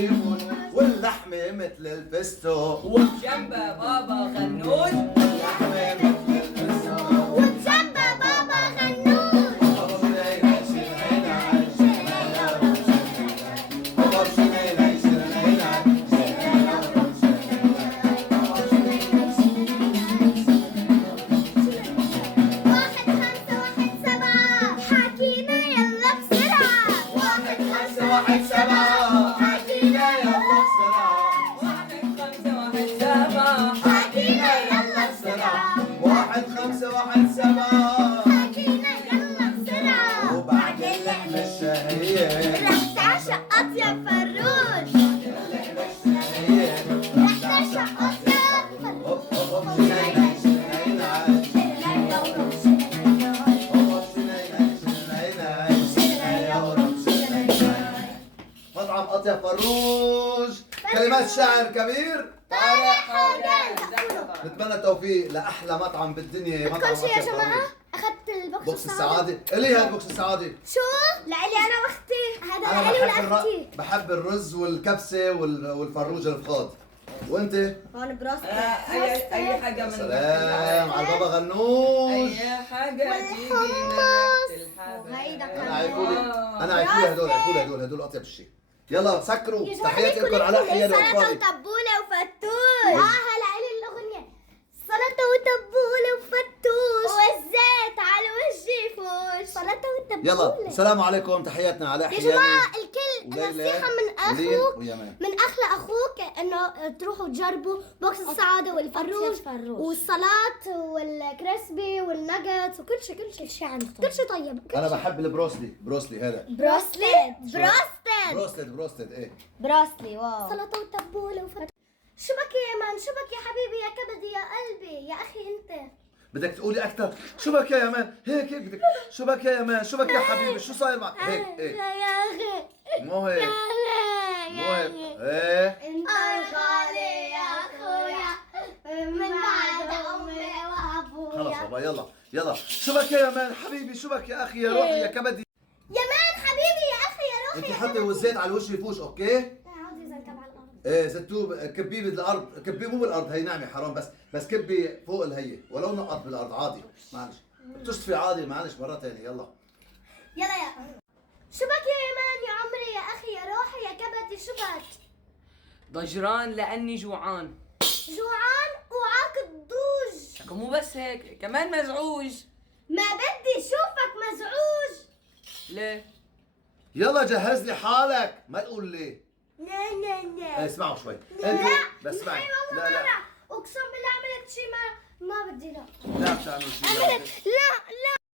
الزيتون، واللحمة مثل الفستق، وبجنبها بابا غنوج. اللحمة مثل الفستق، وبجنبها بابا غنوج. واحد سبعة حكينا يلا بسرعة. 1 5 1 7 حكينا يلا بسرعة. 1 5 1 7 حكينا يلا بسرعة. وبعد اللحمة الشهية رح تعشق أطيب فروج. هي رح تعشق أطيب هوب هوب هوب شنينة شنينة هوب شنينة. مطعم أطيب فروج. كلمات شاعر كبير طارق حوجان. نتمنى التوفيق لأحلى مطعم بالدنيا. كل مطعم شيء يا أطيب جماعة. فروج. أخذت البوكس بوكس السعادة. إلي هاد بوكس السعادة. شو؟ لإلي أنا وأختي. هذا أنا لإلي بحب ولأختي. بحب الرز والكبسة والفروج الفخاد. وأنت؟ هون براس. اي حاجه من سلام على بابا غنوش. اي حاجه تيجي من والحمص. ريحة الحبايب. وهيدا انا عيفولي هدول اطيب شيء. يلا سكروا. يا تحياتي لكم على حياد سلطة اطفالي. وتبولة وفتوش. هلا إلي الأغنية. سلطة وتبولة وفتوش. والزيت على وجهي فوش. سلطة وتبولة. يلا السلام عليكم. تحياتنا على يا حياد. جماعة الكل وليلى نصيحة من ولين أخوك، ويمان. من أخ لأخوك إنه تروحوا تجربوا بوكس السعادة والفروج والسلطات والكريسبي والناجتس وكل شيء كل شيء عندكم. كل شيء طيب. انا بحب البروسلي هذا. بروستد ايه. بروسلي واو. سلطة وتبولة وفتوش. شو بك يا مان؟ شو بك يا حبيبي يا كبدي يا قلبي يا أخي أنت؟ بدك تقولي اكثر. شو بك يا مان؟ هيك بدك. شو بك يا مان؟ شو بك يا حبيبي؟ شو صاير معك؟ هيك ايه. يا أخي. مو هيك. مو هيك. ايه. انت الغالي يا اخويا من بعد امي وابويا. خلص بابا يلا شو بك يا مان حبيبي؟ شو بك يا اخي يا روحي يا كبدي؟ يا مان حبيبي يا اخي يا انت روحي. حطي والزيت على الوش يفوش اوكي؟ عاوز يزنكب على الارض. ايه زتوب كبيه بالارض. كبيه مو بالارض هي نعمه حرام بس كبي فوق الهي ولو نقط بالارض عادي معلش. بتشطفي عادي معلش مرة ثانيه يلا. يلا يا شو بك يا مان يا عمري يا اخي يا روحي يا كبدي شو بك؟ ضجران لاني جوعان. جوعان وعاك الضوج. مو بس هيك كمان مزعوج. ما بدي اشوفك مزعوج. ليه؟ يلا جهز لي حالك ما تقول لي. لا لا لا. اسمعوا شوي لا انت بس اسمعي. والله لا اقسم بالله عملت شيء ما بدي لا. لا بتعمل شيء. عملت لا لا